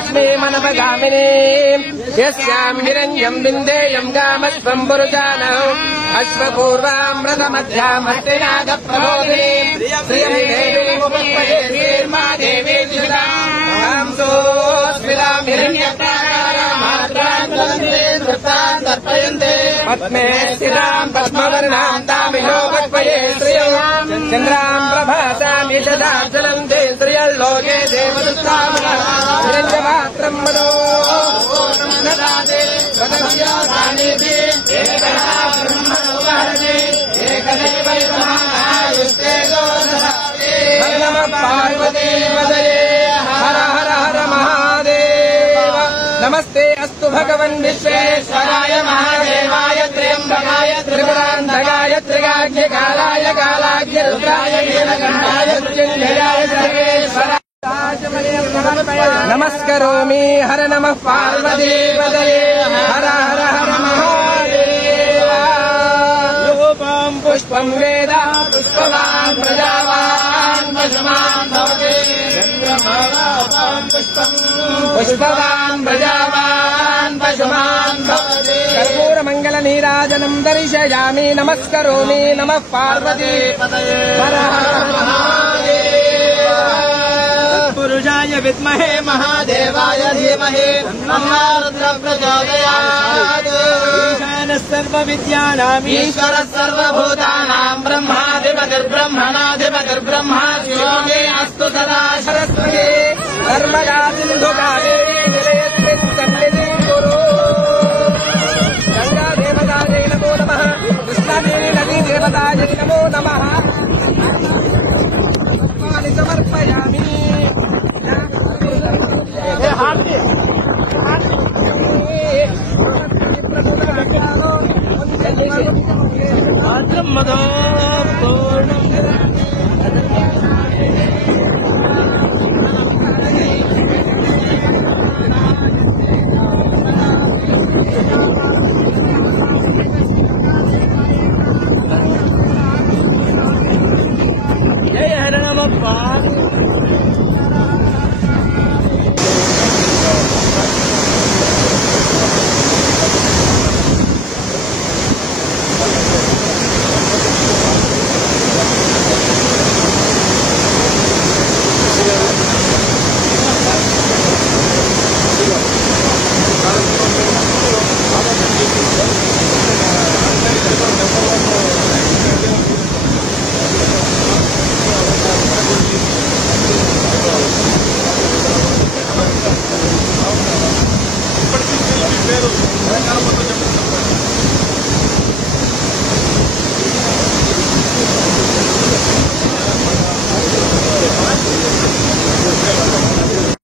लक्ष्मी मनवगामिनी यस्यां हिरण्यं विन्देयं गामश्वं पुरुषानौ अश्वपूर्वामृतमध्यामर्तिनागप्रबोधिनी श्रियं देवीर्मा देवी स्मितां हिरण्यप्राकारां तर्पयन्ते पद्मे स्थितां पद्मवर्णां तामिनो वक्पये श्रियं चन्द्रां प्रभासां यशदा चलन्ते श्रियल्लोके देवदत्तामहिरण्यपात्रं मदो ददाते वदस्यासानिधि एकदा ब्रह्मणोवाहने एकदैवैवमायुस्तेजो ददाते नमः पार्वतीपतये हर हर हर महादेव नमस्ते अस्तु भगवन् विश्वेश्वराय महादेवाय त्र्यम्बकाय त्रिपुरान्तकाय त्रिकाग्निकालाय कालाग्निरुद्राय नीलकण्ठाय मृत्युञ्जयाय सर्वेश्वराय नमस्करोमि हर नमः पार्वतीपतये हर हर हर महादेव रूपं पुष्पं वेद पुष्पवान् प्रजावान् पशुमान् भवति पुष्पवान् प्रजावान् पशुमान् भवति कर्पूरमङ्गलनीराजनं दर्शयामि नमस्करोमि नमः पार्वतीपतये हर हर पुरुषाय विद्महे महादेवाय धीमहि तन्नः रुद्रः प्रचोदयात् ईशानः सर्वविद्यानाम् ईश्वरः सर्वभूतानां ब्रह्माधिपतिर्ब्रह्मणाधिपतिर्ब्रह्मा शिवो मे अस्तु सदा सरस्वती नर्मदा सिन्धुकावेरी जलेऽस्मिन् सन्निधिं कुरु गङ्गादेवतायै नमो नमः कृष्णादेवीनदीदेवतायै नमो नमः समर्पयामि जय हर नमः తెలంగాణ మొత్తం